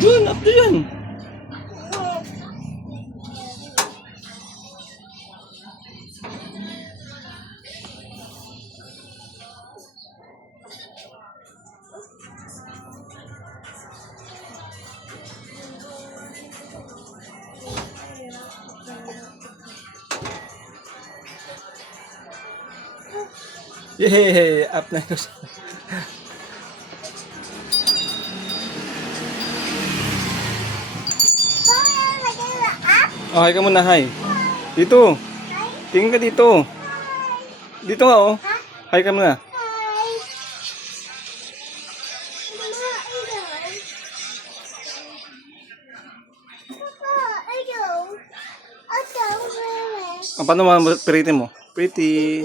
Doon, up to yan. Yay! Up na yun. Oh, hi ka muna, hi. Dito. Tingin ka dito. Dito nga, oh. Hi ka muna. Paano mga pretty mo? Pretty.